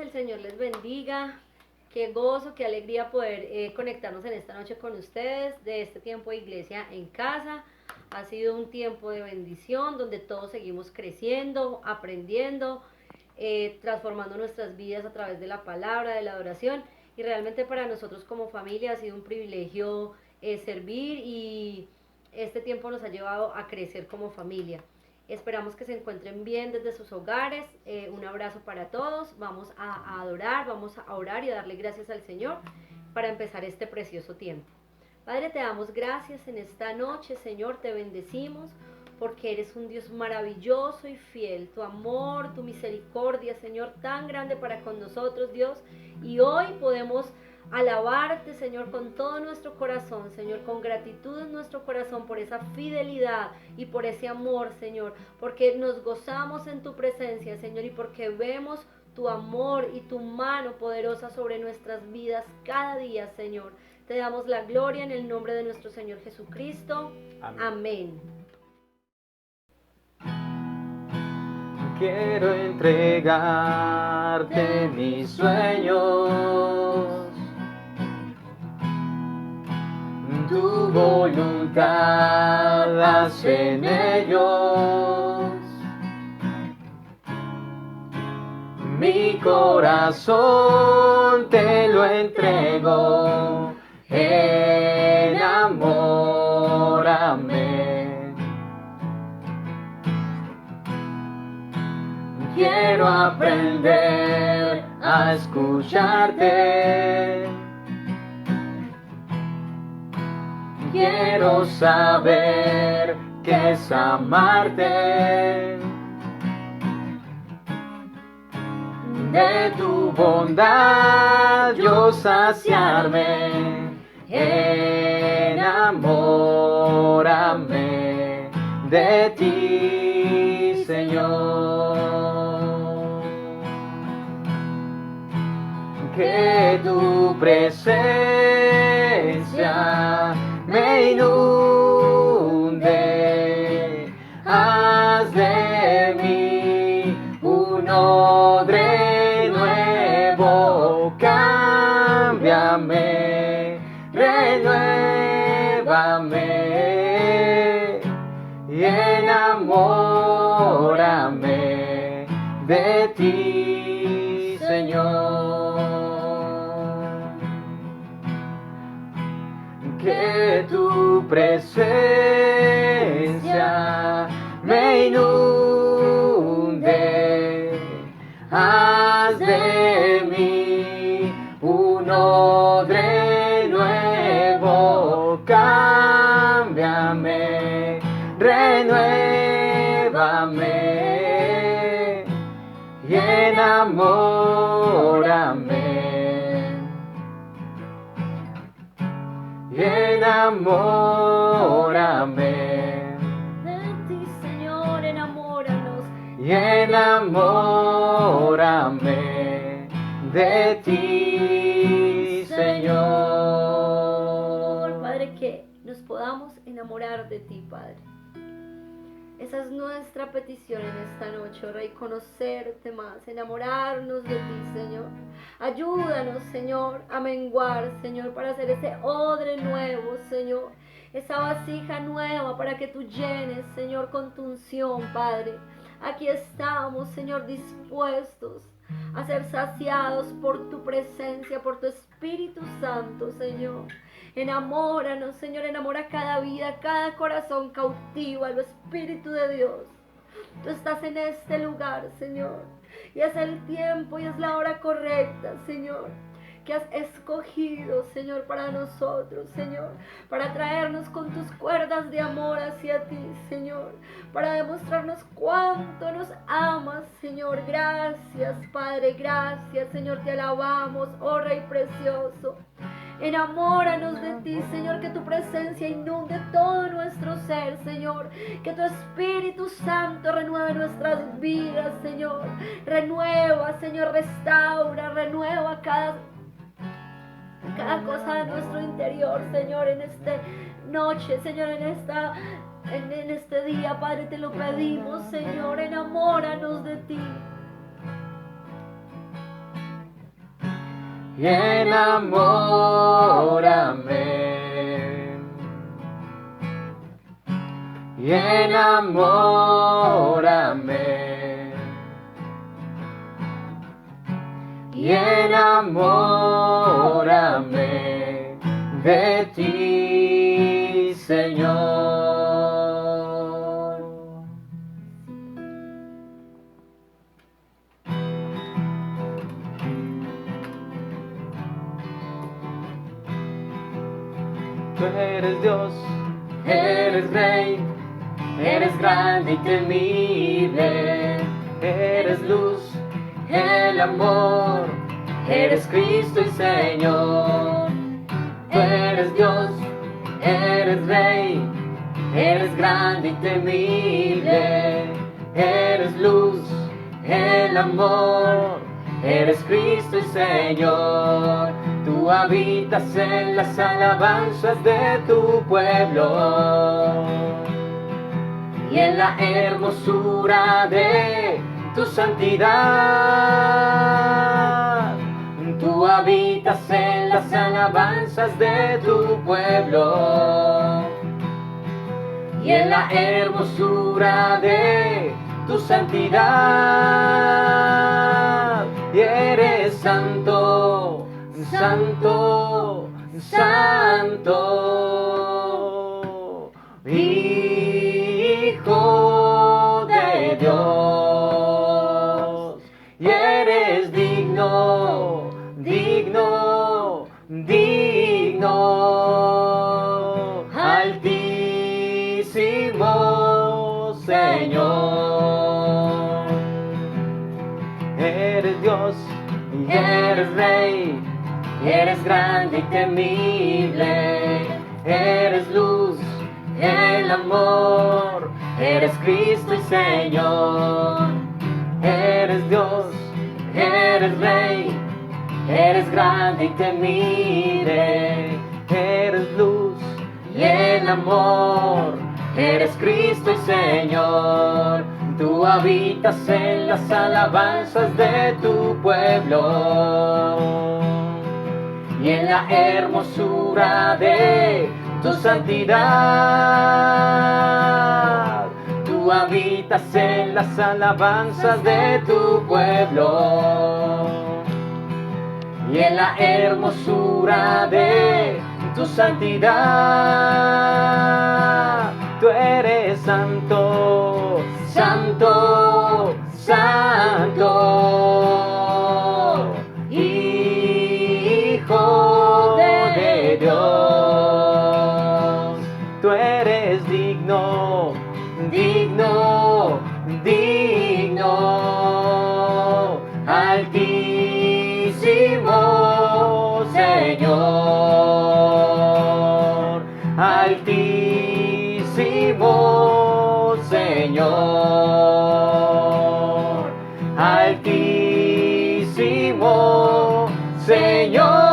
el Señor les bendiga. Qué gozo, qué alegría poder conectarnos en esta noche con ustedes de este tiempo de iglesia en casa. Ha sido un tiempo de bendición donde todos seguimos creciendo, aprendiendo, transformando nuestras vidas a través de la palabra, de la adoración. Y realmente para nosotros como familia ha sido un privilegio servir y este tiempo nos ha llevado a crecer como familia. Esperamos que se encuentren bien desde sus hogares. Un abrazo para todos. Vamos a adorar, vamos a orar y a darle gracias al Señor para empezar este precioso tiempo. Padre, te damos gracias en esta noche, Señor, te bendecimos porque eres un Dios maravilloso y fiel. Tu amor, tu misericordia, Señor, tan grande para con nosotros, Dios. Y hoy podemos alabarte, Señor, con todo nuestro corazón, Señor, con gratitud en nuestro corazón por esa fidelidad y por ese amor, Señor, porque nos gozamos en tu presencia, Señor, y porque vemos tu amor y tu mano poderosa sobre nuestras vidas cada día, Señor. Te damos la gloria en el nombre de nuestro Señor Jesucristo. Amén. Quiero entregarte mis sueños, tu voluntad haz en ellos. Mi corazón te lo entrego, enamórame. Quiero aprender a escucharte. Quiero saber qué es amarte. De tu bondad yo saciarme. Enamórame de ti, Señor. Que tu presencia me inunde, haz de mí un odre nuevo, cámbiame, renuévame y enamórame de ti, Señor. Que tu presencia me inunde, haz de mí un odre nuevo, cámbiame, renuévame y enamórame. Enamórame de ti, Señor, enamóranos. Y enamórame de ti, Señor. Padre, que nos podamos enamorar de ti, Padre. Esa es nuestra petición en esta noche, Rey, conocerte más, enamorarnos de ti, Señor. Ayúdanos, Señor, a menguar, Señor, para hacer ese odre nuevo, Señor. Esa vasija nueva para que tú llenes, Señor, con tu unción, Padre. Aquí estamos, Señor, dispuestos a ser saciados por tu presencia, por tu Espíritu Santo, Señor. Enamóranos, Señor, enamora cada vida, cada corazón cautivo al Espíritu de Dios. Tú estás en este lugar, Señor, y es el tiempo y es la hora correcta, Señor, que has escogido, Señor, para nosotros, Señor, para traernos con tus cuerdas de amor hacia ti, Señor, para demostrarnos cuánto nos amas, Señor. Gracias, Padre, gracias, Señor, te alabamos, oh Rey precioso. Enamóranos de ti, Señor, que tu presencia inunde todo nuestro ser, Señor. Que tu Espíritu Santo renueve nuestras vidas, Señor. Renueva, Señor, restaura, renueva cada cosa de nuestro interior, Señor, en esta noche, Señor, en este día, Padre, te lo pedimos, Señor. Enamóranos de ti. y enamórame. Y enamórame. Y enamórame de ti, Señor. Tú eres Dios, eres Rey, eres grande y temible, eres luz, el amor, eres Cristo y Señor. Tú eres Dios, eres Rey, eres grande y temible, eres luz, el amor, eres Cristo y Señor. Tú habitas en las alabanzas de tu pueblo y en la hermosura de tu santidad. Tú habitas en las alabanzas de tu pueblo y en la hermosura de tu santidad. Y eres santo, santo, santo, Hijo de Dios. Y eres digno, digno, digno, altísimo Señor. Eres Dios y eres Rey, eres grande y temible, eres luz, el amor, eres Cristo y Señor. Eres Dios, eres Rey, eres grande y temible, eres luz y el amor, eres Cristo y Señor. Tú habitas en las alabanzas de tu pueblo y en la hermosura de tu santidad. Tú habitas en las alabanzas de tu pueblo y en la hermosura de tu santidad. Tú eres santo, santo, santo, Hijo de Dios. Tú eres digno, digno, digno, altísimo Señor, altísimo Señor, altísimo Señor.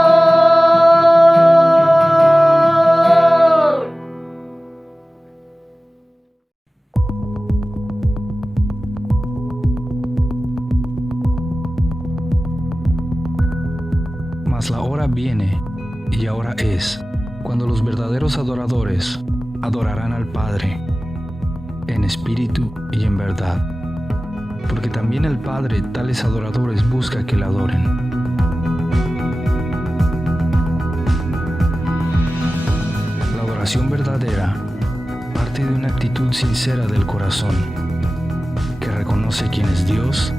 Mas la hora viene, y ahora es, cuando los verdaderos adoradores adorarán al Padre, en espíritu y en verdad, porque también el Padre tales adoradores busca que le adoren. La adoración verdadera parte de una actitud sincera del corazón, que reconoce quién es Dios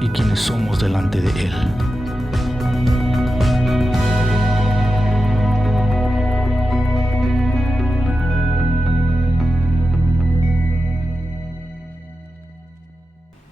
y quiénes somos delante de Él.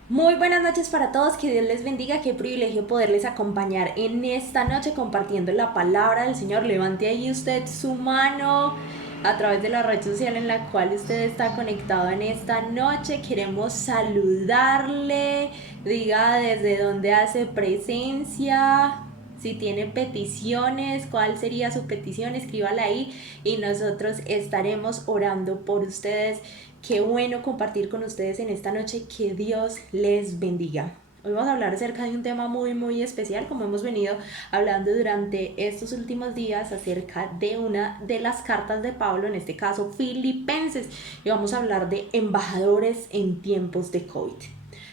Muy buenas noches para todos, que Dios les bendiga, qué privilegio poderles acompañar en esta noche compartiendo la palabra del Señor. Levante ahí usted su mano a través de la red social en la cual usted está conectado en esta noche. Queremos saludarle, diga desde dónde hace presencia, si tiene peticiones, cuál sería su petición, escríbala ahí y nosotros estaremos orando por ustedes. Qué bueno compartir con ustedes en esta noche, que Dios les bendiga. Hoy vamos a hablar acerca de un tema muy especial, como hemos venido hablando durante estos últimos días acerca de una de las cartas de Pablo, en este caso Filipenses, y vamos a hablar de embajadores en tiempos de COVID.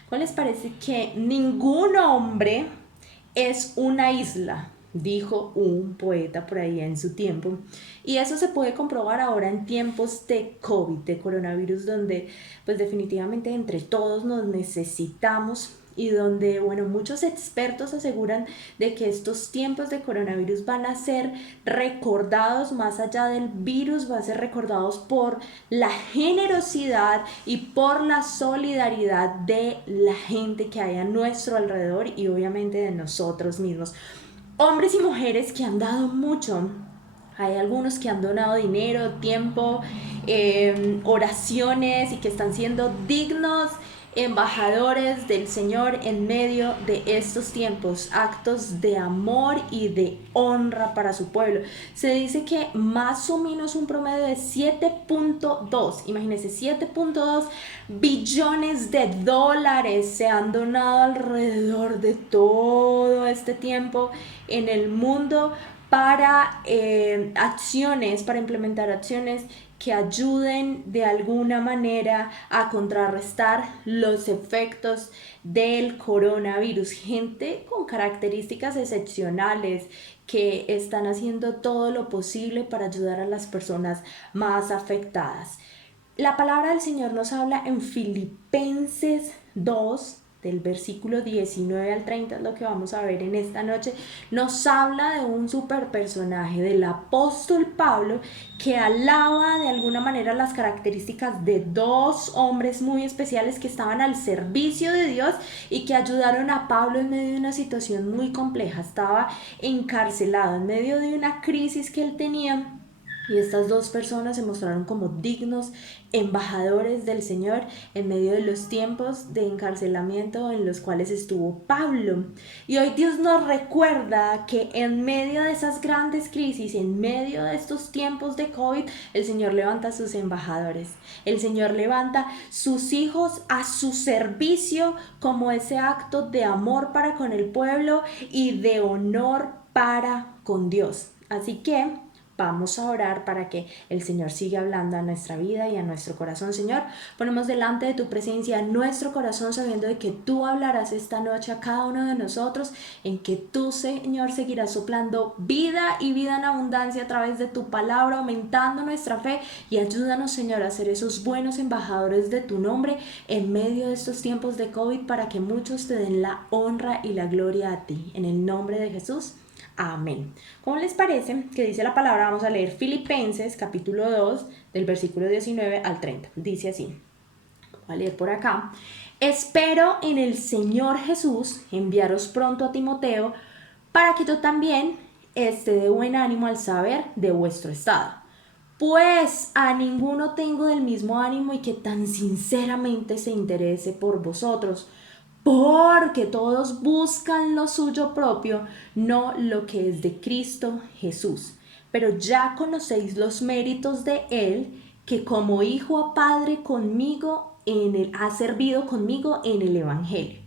¿Cuál les parece que ningún hombre es una isla? Dijo un poeta por ahí en su tiempo, y eso se puede comprobar ahora en tiempos de COVID, de coronavirus, donde pues definitivamente entre todos nos necesitamos y donde, bueno, muchos expertos aseguran de que estos tiempos de coronavirus van a ser recordados, más allá del virus, van a ser recordados por la generosidad y por la solidaridad de la gente que hay a nuestro alrededor y obviamente de nosotros mismos. Hombres y mujeres que han dado mucho. Hay algunos que han donado dinero, tiempo, oraciones y que están siendo dignos embajadores del Señor en medio de estos tiempos, actos de amor y de honra para su pueblo. Se dice que más o menos un promedio de 7.2, imagínense, 7.2 billones de dólares se han donado alrededor de todo este tiempo en el mundo para acciones, para implementar acciones que ayuden de alguna manera a contrarrestar los efectos del coronavirus. Gente con características excepcionales que están haciendo todo lo posible para ayudar a las personas más afectadas. La palabra del Señor nos habla en Filipenses 2, del versículo 19 al 30, es lo que vamos a ver en esta noche. Nos habla de un super personaje, del apóstol Pablo, que alaba de alguna manera las características de dos hombres muy especiales que estaban al servicio de Dios y que ayudaron a Pablo en medio de una situación muy compleja. Estaba encarcelado en medio de una crisis que él tenía. Y estas dos personas se mostraron como dignos embajadores del Señor en medio de los tiempos de encarcelamiento en los cuales estuvo Pablo. Y hoy Dios nos recuerda que en medio de esas grandes crisis, en medio de estos tiempos de COVID, el Señor levanta a sus embajadores. El Señor levanta sus hijos a su servicio como ese acto de amor para con el pueblo y de honor para con Dios. Así que vamos a orar para que el Señor siga hablando a nuestra vida y a nuestro corazón. Señor, ponemos delante de tu presencia nuestro corazón, sabiendo de que tú hablarás esta noche a cada uno de nosotros, en que tú, Señor, seguirás soplando vida y vida en abundancia a través de tu palabra, aumentando nuestra fe, y ayúdanos, Señor, a ser esos buenos embajadores de tu nombre en medio de estos tiempos de COVID, para que muchos te den la honra y la gloria a ti. En el nombre de Jesús. Amén. ¿Cómo les parece que dice la palabra? Vamos a leer Filipenses capítulo 2 del versículo 19 al 30. Dice así. Voy a leer por acá. Espero en el Señor Jesús enviaros pronto a Timoteo para que yo también esté de buen ánimo al saber de vuestro estado. Pues a ninguno tengo del mismo ánimo y que tan sinceramente se interese por vosotros, porque todos buscan lo suyo propio, no lo que es de Cristo Jesús. Pero ya conocéis los méritos de Él, que como hijo a padre conmigo ha servido conmigo en el Evangelio.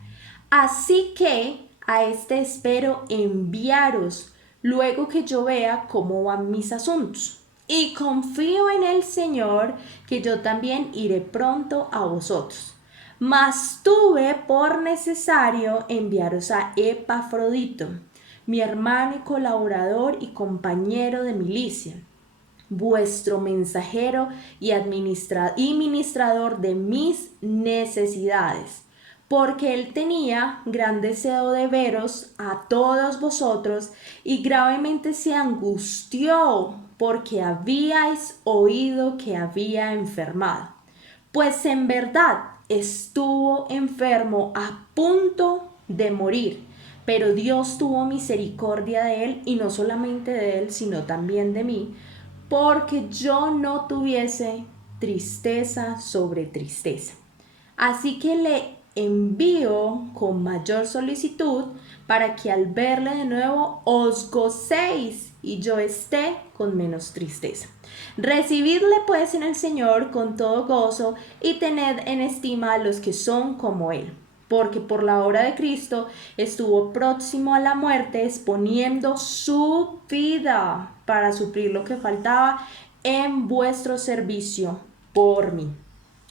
Así que a este espero enviaros, luego que yo vea cómo van mis asuntos. Y confío en el Señor, que yo también iré pronto a vosotros. Mas tuve por necesario enviaros a Epafrodito, mi hermano y colaborador y compañero de milicia, vuestro mensajero y ministrador de mis necesidades, porque él tenía gran deseo de veros a todos vosotros y gravemente se angustió porque habíais oído que había enfermado. Pues en verdad estuvo enfermo a punto de morir, pero Dios tuvo misericordia de él, y no solamente de él, sino también de mí, porque yo no tuviese tristeza sobre tristeza. Así que le envío con mayor solicitud, para que al verle de nuevo os gocéis y yo esté con menos tristeza. Recibidle pues en el Señor con todo gozo y tened en estima a los que son como Él. porque por la obra de Cristo estuvo próximo a la muerte, exponiendo su vida para suplir lo que faltaba en vuestro servicio por mí.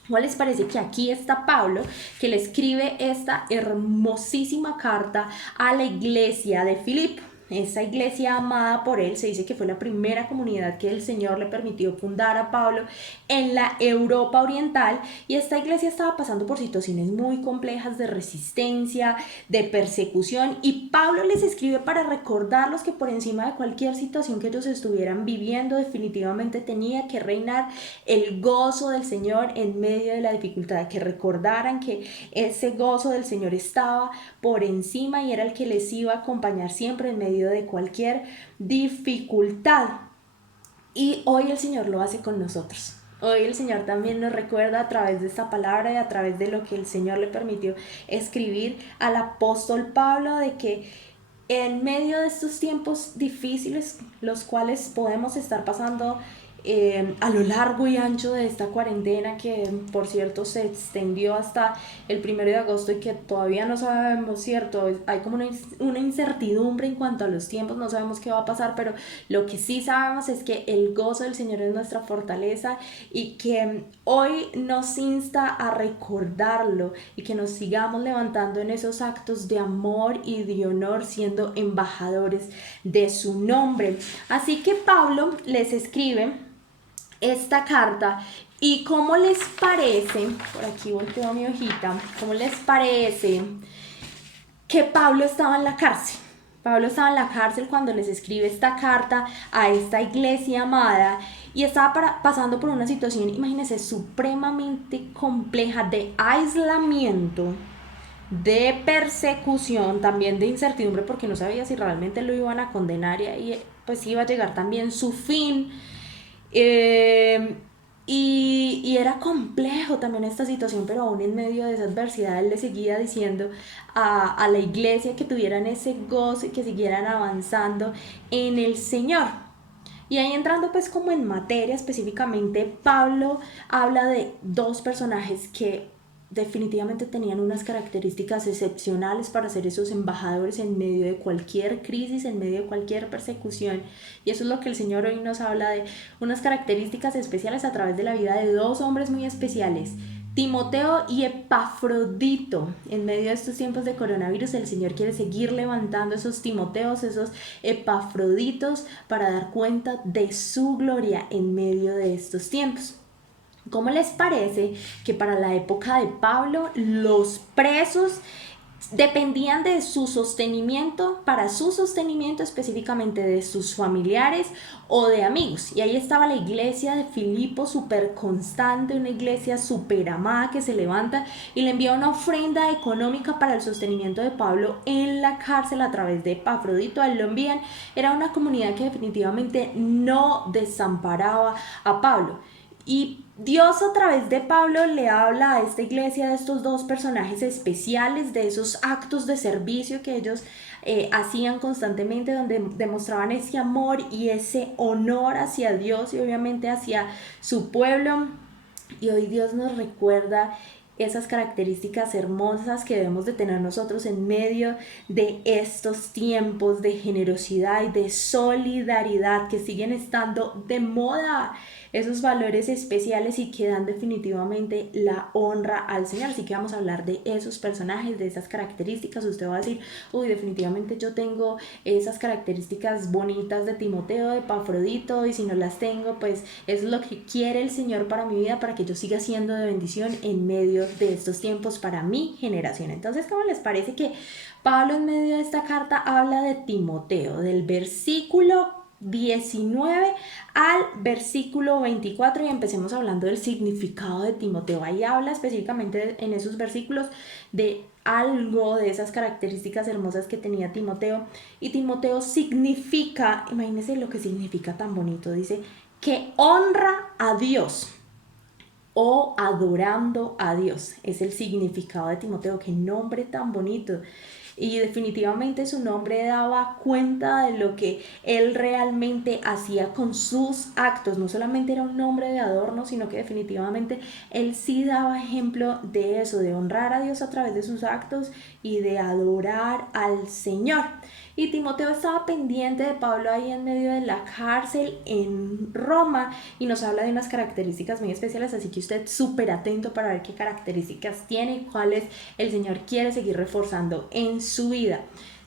¿Cuál les parece que aquí está Pablo, que le escribe esta hermosísima carta a la iglesia de Filipo? Esa iglesia amada por él, se dice que fue la primera comunidad que el Señor le permitió fundar a Pablo en la Europa oriental, y esta iglesia estaba pasando por situaciones muy complejas de resistencia, de persecución, y Pablo les escribe para recordarlos que por encima de cualquier situación que ellos estuvieran viviendo, definitivamente tenía que reinar el gozo del Señor en medio de la dificultad, que recordaran que ese gozo del Señor estaba por encima y era el que les iba a acompañar siempre en medio de cualquier dificultad. Y hoy el Señor lo hace con nosotros. Hoy el Señor también nos recuerda a través de esta palabra y a través de lo que el Señor le permitió escribir al apóstol Pablo, de que en medio de estos tiempos difíciles, los cuales podemos estar pasando a lo largo y ancho de esta cuarentena, que por cierto se extendió hasta el 1 de agosto y que todavía no sabemos, cierto, hay como una incertidumbre en cuanto a los tiempos, no sabemos qué va a pasar, pero lo que sí sabemos es que el gozo del Señor es nuestra fortaleza, y que hoy nos insta a recordarlo y que nos sigamos levantando en esos actos de amor y de honor, siendo embajadores de su nombre. Así que Pablo les escribe esta carta, y ¿cómo les parece? Por aquí volteo mi hojita. ¿Cómo les parece que Pablo estaba en la cárcel? Pablo estaba en la cárcel cuando les escribe esta carta a esta iglesia amada, y estaba pasando por una situación, imagínense, supremamente compleja de aislamiento, de persecución, también de incertidumbre, porque no sabía si realmente lo iban a condenar y pues iba a llegar también su fin. Y era complejo también esta situación, pero aún en medio de esa adversidad él le seguía diciendo a la iglesia que tuvieran ese gozo y que siguieran avanzando en el Señor. Y ahí entrando pues como en materia específicamente, Pablo habla de dos personajes que definitivamente tenían unas características excepcionales para ser esos embajadores en medio de cualquier crisis, en medio de cualquier persecución. Y eso es lo que el Señor hoy nos habla, de unas características especiales a través de la vida de dos hombres muy especiales, Timoteo y Epafrodito. En medio de estos tiempos de coronavirus, el Señor quiere seguir levantando esos Timoteos, esos Epafroditos, para dar cuenta de su gloria en medio de estos tiempos. ¿Cómo les parece que para la época de Pablo los presos dependían de su sostenimiento, para su sostenimiento específicamente de sus familiares o de amigos? Y ahí estaba la iglesia de Filipo, súper constante, una iglesia súper amada que se levanta y le envía una ofrenda económica para el sostenimiento de Pablo en la cárcel a través de Epafrodito. A él lo envían. Era una comunidad que definitivamente no desamparaba a Pablo. Y Dios a través de Pablo le habla a esta iglesia de estos dos personajes especiales, de esos actos de servicio que ellos hacían constantemente, donde demostraban ese amor y ese honor hacia Dios y obviamente hacia su pueblo. Y hoy Dios nos recuerda esas características hermosas que debemos de tener nosotros en medio de estos tiempos de generosidad y de solidaridad que siguen estando de moda, esos valores especiales y que dan definitivamente la honra al Señor. Así que vamos a hablar de esos personajes, de esas características. Usted va a decir, uy, definitivamente yo tengo esas características bonitas de Timoteo, de Epafrodito, y si no las tengo, pues es lo que quiere el Señor para mi vida, para que yo siga siendo de bendición en medio de estos tiempos para mi generación. Entonces, ¿cómo les parece que Pablo en medio de esta carta habla de Timoteo, del versículo 19 al versículo 24, y empecemos hablando del significado de Timoteo? Ahí habla específicamente en esos versículos de algo de esas características hermosas que tenía Timoteo. Y Timoteo significa, imagínense lo que significa tan bonito, dice que honra a Dios o adorando a Dios. Es el significado de Timoteo. Qué nombre tan bonito. y definitivamente su nombre daba cuenta de lo que él realmente hacía con sus actos. No solamente era un nombre de adorno, sino que definitivamente él sí daba ejemplo de eso, de honrar a Dios a través de sus actos y de adorar al Señor. Y Timoteo estaba pendiente de Pablo ahí en medio de la cárcel en Roma y nos habla de unas características muy especiales, así que usted súper atento para ver qué características tiene y cuáles el Señor quiere seguir reforzando en su vida.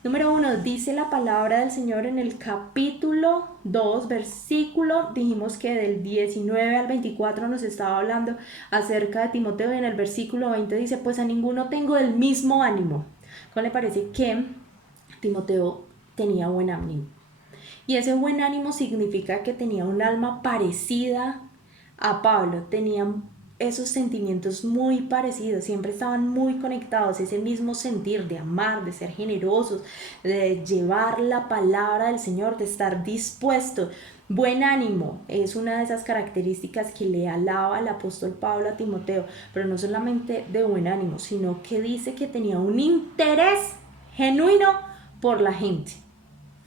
Número 1, dice la palabra del Señor en el capítulo 2, versículo, dijimos que del 19 al 24 nos estaba hablando acerca de Timoteo, y en el versículo 20 dice, pues a ninguno tengo el mismo ánimo. ¿Cómo le parece que Timoteo tenía buen ánimo? Y ese buen ánimo significa que tenía un alma parecida a Pablo, tenían esos sentimientos muy parecidos, siempre estaban muy conectados, ese mismo sentir de amar, de ser generosos, de llevar la palabra del Señor, de estar dispuesto. Buen ánimo es una de esas características que le alaba el apóstol Pablo a Timoteo, pero no solamente de buen ánimo, sino que dice que tenía un interés genuino por la gente.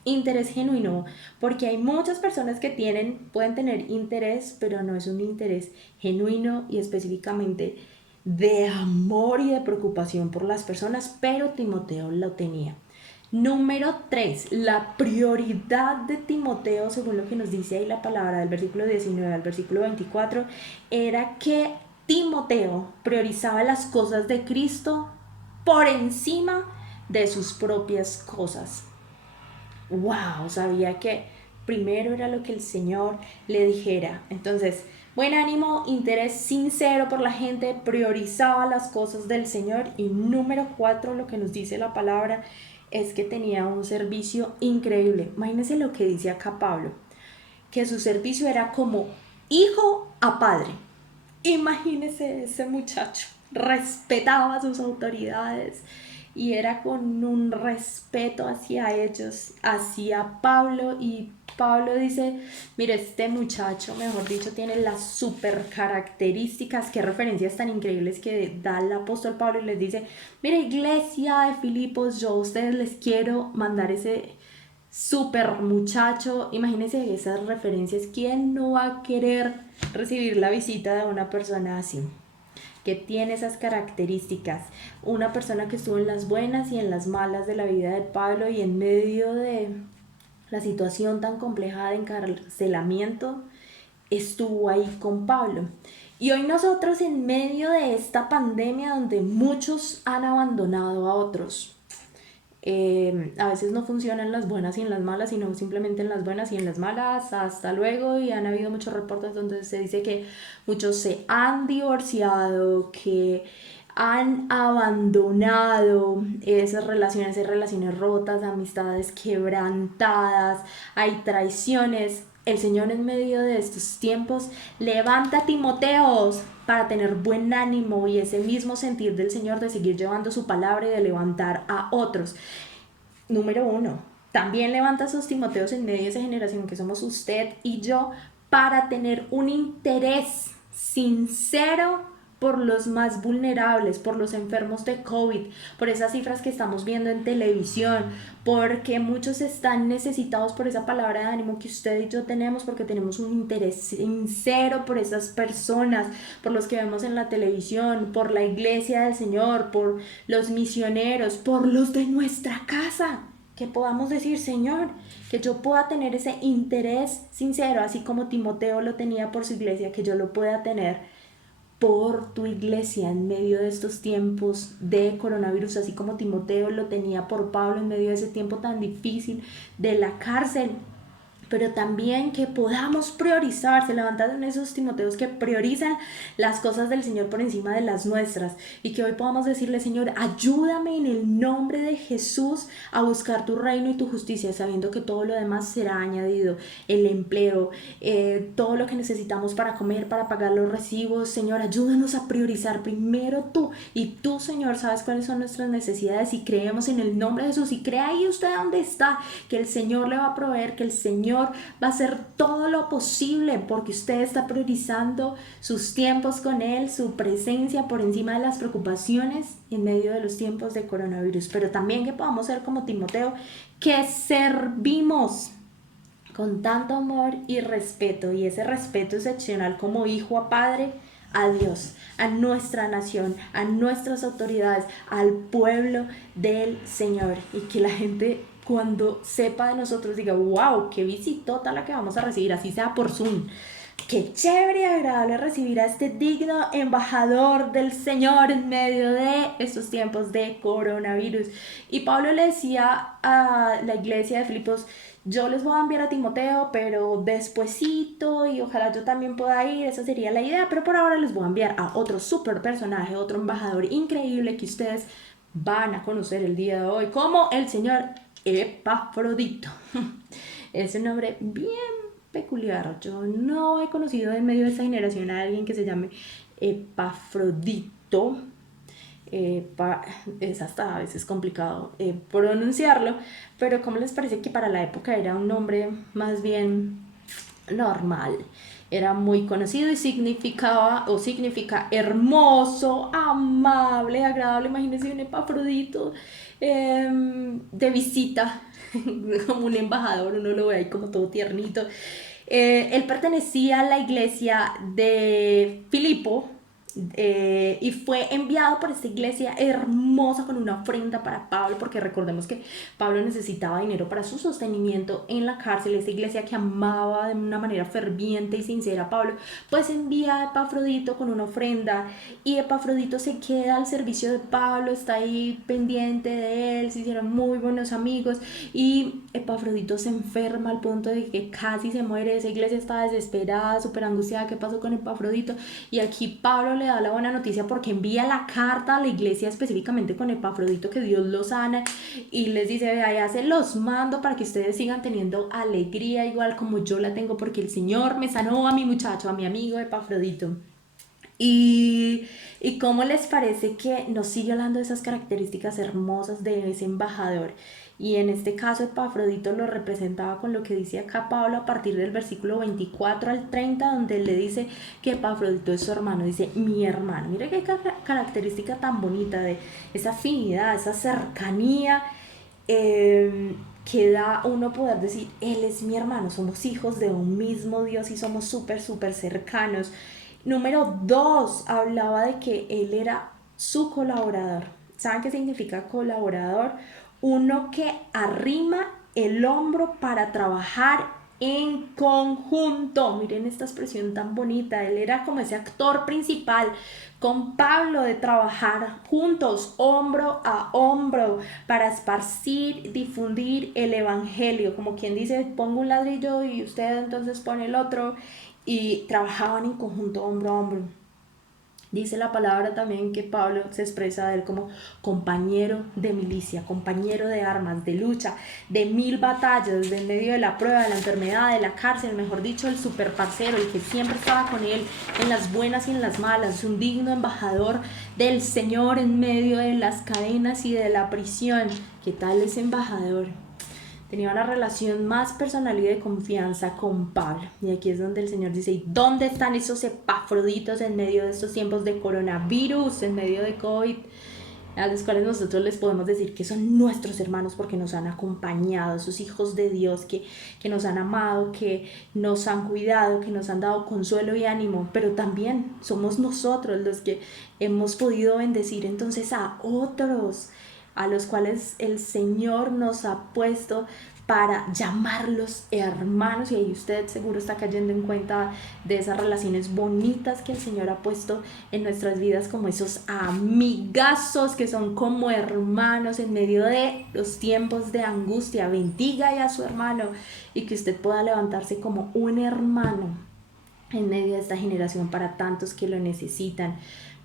Interés genuino, porque hay muchas personas que pueden tener interés, pero no es un interés genuino y específicamente de amor y de preocupación por las personas, pero Timoteo lo tenía. Número 3, la prioridad de Timoteo, según lo que nos dice ahí la palabra del versículo 19 al versículo 24, era que Timoteo priorizaba las cosas de Cristo por encima de sus propias cosas. Wow, sabía que primero era lo que el Señor le dijera. Entonces, buen ánimo, interés sincero por la gente, priorizaba las cosas del Señor. Y número 4, lo que nos dice la palabra es que tenía un servicio increíble. Imagínense lo que dice acá Pablo, que su servicio era como hijo a padre. Imagínense ese muchacho, respetaba a sus autoridades y era con un respeto hacia ellos, hacia Pablo. Y Pablo dice, mire, este muchacho, mejor dicho, tiene las super características, qué referencias tan increíbles que da el apóstol Pablo, y les dice, mire, iglesia de Filipos, yo a ustedes les quiero mandar ese super muchacho. Imagínense esas referencias. ¿Quién no va a querer recibir la visita de una persona así, que tiene esas características? Una persona que estuvo en las buenas y en las malas de la vida de Pablo, y en medio de la situación tan compleja de encarcelamiento estuvo ahí con Pablo. Y hoy nosotros, en medio de esta pandemia donde muchos han abandonado a otros, a veces no funcionan las buenas y en las malas, sino simplemente en las buenas y en las malas, hasta luego. Y han habido muchos reportes donde se dice que muchos se han divorciado, que han abandonado esas relaciones, hay relaciones rotas, amistades quebrantadas, hay traiciones. El Señor, en medio de estos tiempos, levanta a Timoteos para tener buen ánimo y ese mismo sentir del Señor de seguir llevando su palabra y de levantar a otros. Número 1, también levanta a sus Timoteos en medio de esa generación que somos usted y yo, para tener un interés sincero por los más vulnerables, por los enfermos de COVID, por esas cifras que estamos viendo en televisión, porque muchos están necesitados por esa palabra de ánimo que usted y yo tenemos, porque tenemos un interés sincero por esas personas, por los que vemos en la televisión, por la iglesia del Señor, por los misioneros, por los de nuestra casa. Que podamos decir, Señor, que yo pueda tener ese interés sincero, así como Timoteo lo tenía por su iglesia, que yo lo pueda tener por tu iglesia en medio de estos tiempos de coronavirus, así como Timoteo lo tenía por Pablo en medio de ese tiempo tan difícil de la cárcel. Pero también que podamos priorizar, se levantan esos Timoteos que priorizan las cosas del Señor por encima de las nuestras, y que hoy podamos decirle, Señor, ayúdame en el nombre de Jesús a buscar tu reino y tu justicia, sabiendo que todo lo demás será añadido, el empleo, todo lo que necesitamos para comer, para pagar los recibos. Señor, ayúdanos a priorizar primero tú, y tú, Señor, sabes cuáles son nuestras necesidades, y creemos en el nombre de Jesús. Y crea ahí usted donde está, que el Señor le va a proveer, que el Señor Señor va a hacer todo lo posible porque usted está priorizando sus tiempos con Él, su presencia por encima de las preocupaciones en medio de los tiempos de coronavirus. Pero también que podamos ser como Timoteo, que servimos con tanto amor y respeto, y ese respeto excepcional como hijo a padre, a Dios, a nuestra nación, a nuestras autoridades, al pueblo del Señor, y que la gente cuando sepa de nosotros diga, wow, qué visitota la que vamos a recibir, así sea por Zoom. Qué chévere y agradable recibir a este digno embajador del Señor en medio de estos tiempos de coronavirus. Y Pablo le decía a la iglesia de Filipos, yo les voy a enviar a Timoteo, pero despuesito, y ojalá yo también pueda ir, esa sería la idea, pero por ahora les voy a enviar a otro super personaje, otro embajador increíble que ustedes van a conocer el día de hoy, como el señor Epafrodito. Es un nombre bien peculiar. Yo no he conocido en medio de esta generación a alguien que se llame Epafrodito. Es hasta a veces complicado pronunciarlo, pero ¿cómo les parece que para la época era un nombre más bien normal? Era muy conocido y significaba o significa hermoso, amable, agradable. Imagínense un Epafrodito de visita, como un embajador, uno lo ve ahí como todo tiernito. Él pertenecía a la iglesia de Filipo, y fue enviado por esta iglesia hermosa con una ofrenda para Pablo, porque recordemos que Pablo necesitaba dinero para su sostenimiento en la cárcel. Esta iglesia que amaba de una manera ferviente y sincera a Pablo, pues envía a Epafrodito con una ofrenda, y Epafrodito se queda al servicio de Pablo, está ahí pendiente de él, se hicieron muy buenos amigos, y Epafrodito se enferma al punto de que casi se muere. Esa iglesia está desesperada, súper angustiada, ¿qué pasó con Epafrodito? Y aquí Pablo le da la buena noticia porque envía la carta a la iglesia específicamente con Epafrodito, que Dios lo sana, y les dice, vea, ya se los mando para que ustedes sigan teniendo alegría igual como yo la tengo, porque el Señor me sanó a mi muchacho, a mi amigo Epafrodito. Y cómo les parece que nos sigue hablando de esas características hermosas de ese embajador. Y en este caso Epafrodito lo representaba con lo que dice acá Pablo a partir del versículo 24 al 30, donde él le dice que Epafrodito es su hermano. Dice, mi hermano. Mira qué característica tan bonita de esa afinidad, esa cercanía, que da uno poder decir, él es mi hermano, somos hijos de un mismo Dios y somos súper cercanos. Número 2, hablaba de que él era su colaborador. ¿Saben qué significa colaborador? Uno que arrima el hombro para trabajar en conjunto. Miren esta expresión tan bonita. Él era como ese actor principal con Pablo de trabajar juntos, hombro a hombro, para esparcir, difundir el evangelio. Como quien dice, pongo un ladrillo y usted entonces pone el otro, y trabajaban en conjunto, hombro a hombro. Dice la palabra también que Pablo se expresa de él como compañero de milicia, compañero de armas, de lucha, de 1000 batallas, de en medio de la prueba, de la enfermedad, de la cárcel, mejor dicho, el super parcero, el que siempre estaba con él en las buenas y en las malas, un digno embajador del Señor en medio de las cadenas y de la prisión. ¿Qué tal ese embajador? Tenía una relación más personal y de confianza con Pablo. Y aquí es donde el Señor dice, ¿y dónde están esos Epafroditos en medio de estos tiempos de coronavirus, en medio de COVID? A los cuales nosotros les podemos decir que son nuestros hermanos porque nos han acompañado, esos hijos de Dios que nos han amado, que nos han cuidado, que nos han dado consuelo y ánimo. Pero también somos nosotros los que hemos podido bendecir entonces a otros, a los cuales el Señor nos ha puesto para llamarlos hermanos, y ahí usted seguro está cayendo en cuenta de esas relaciones bonitas que el Señor ha puesto en nuestras vidas, como esos amigazos que son como hermanos en medio de los tiempos de angustia. Bendiga a su hermano y que usted pueda levantarse como un hermano en medio de esta generación para tantos que lo necesitan.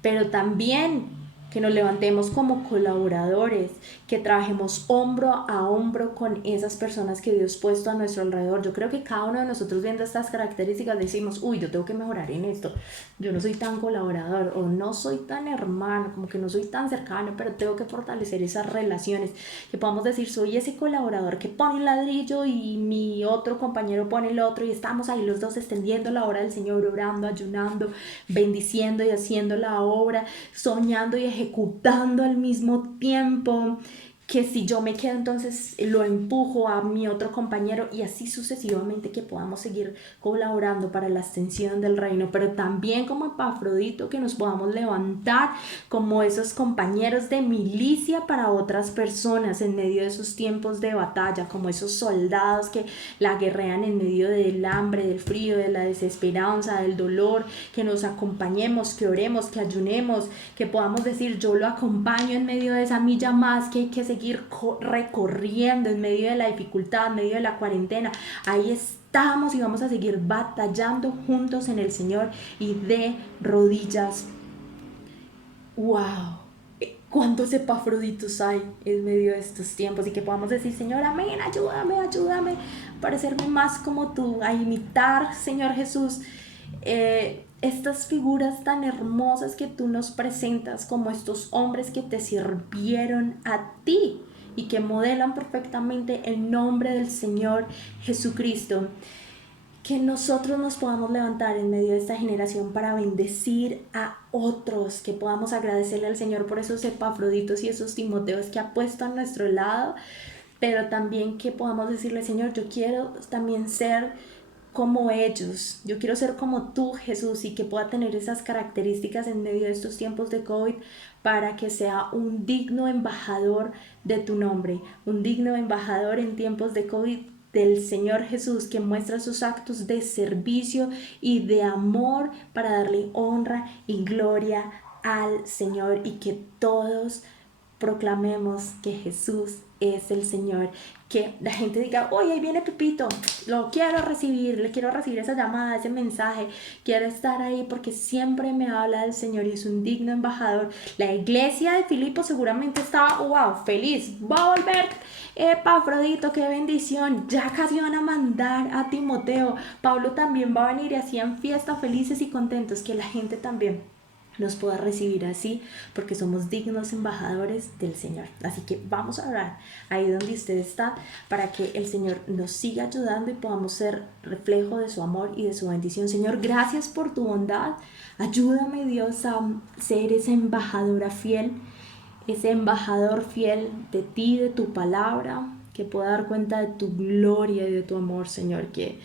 Pero también que nos levantemos como colaboradores, que trabajemos hombro a hombro con esas personas que Dios ha puesto a nuestro alrededor. Yo creo que cada uno de nosotros viendo estas características decimos, uy, yo tengo que mejorar en esto, yo no soy tan colaborador o no soy tan hermano, como que no soy tan cercano, pero tengo que fortalecer esas relaciones, que podamos decir, soy ese colaborador que pone un ladrillo y mi otro compañero pone el otro y estamos ahí los dos extendiendo la obra del Señor, orando, ayunando, bendiciendo y haciendo la obra, soñando y ejecutando al mismo tiempo, que si yo me quedo entonces lo empujo a mi otro compañero y así sucesivamente, que podamos seguir colaborando para la extensión del reino, pero también como Epafrodito, que nos podamos levantar como esos compañeros de milicia para otras personas en medio de esos tiempos de batalla, como esos soldados que la guerrean en medio del hambre, del frío, de la desesperanza, del dolor, que nos acompañemos, que oremos, que ayunemos, que podamos decir, yo lo acompaño en medio de esa milla más que hay que seguir recorriendo en medio de la dificultad, en medio de la cuarentena. Ahí estamos y vamos a seguir batallando juntos en el Señor y de rodillas. ¡Wow! ¿Cuántos Epafroditos hay en medio de estos tiempos? Y que podamos decir, Señor, amén, ayúdame a parecerme más como tú, a imitar, Señor Jesús, estas figuras tan hermosas que tú nos presentas, como estos hombres que te sirvieron a ti y que modelan perfectamente el nombre del Señor Jesucristo. Que nosotros nos podamos levantar en medio de esta generación para bendecir a otros, que podamos agradecerle al Señor por esos Epafroditos y esos Timoteos que ha puesto a nuestro lado, pero también que podamos decirle, Señor, yo quiero también ser como ellos, yo quiero ser como tú, Jesús, y que pueda tener esas características en medio de estos tiempos de COVID para que sea un digno embajador de tu nombre, un digno embajador en tiempos de COVID del Señor Jesús, que muestra sus actos de servicio y de amor para darle honra y gloria al Señor, y que todos proclamemos que Jesús es el Señor, que la gente diga, oye, ahí viene Pepito, lo quiero recibir, le quiero recibir esa llamada, ese mensaje, quiero estar ahí porque siempre me habla del Señor y es un digno embajador. La iglesia de Filipos seguramente estaba, wow, feliz, va a volver Epafrodito, qué bendición, ya casi van a mandar a Timoteo, Pablo también va a venir, y hacían fiesta, felices y contentos, que la gente también nos pueda recibir así, porque somos dignos embajadores del Señor. Así que vamos a orar ahí donde usted está, para que el Señor nos siga ayudando y podamos ser reflejo de su amor y de su bendición. Señor, gracias por tu bondad. Ayúdame, Dios, a ser esa embajadora fiel, ese embajador fiel de ti, de tu palabra, que pueda dar cuenta de tu gloria y de tu amor, Señor, que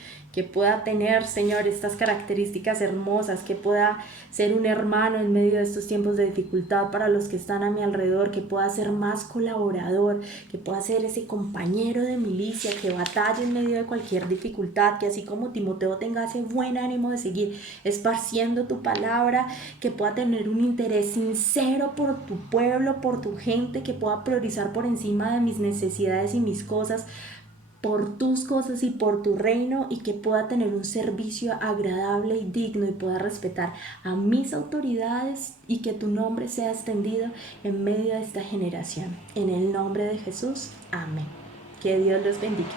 pueda tener, Señor, estas características hermosas, que pueda ser un hermano en medio de estos tiempos de dificultad para los que están a mi alrededor, que pueda ser más colaborador, que pueda ser ese compañero de milicia que batalle en medio de cualquier dificultad, que así como Timoteo tenga ese buen ánimo de seguir esparciendo tu palabra, que pueda tener un interés sincero por tu pueblo, por tu gente, que pueda priorizar por encima de mis necesidades y mis cosas, por tus cosas y por tu reino, y que pueda tener un servicio agradable y digno y pueda respetar a mis autoridades, y que tu nombre sea extendido en medio de esta generación. En el nombre de Jesús, amén. Que Dios los bendiga.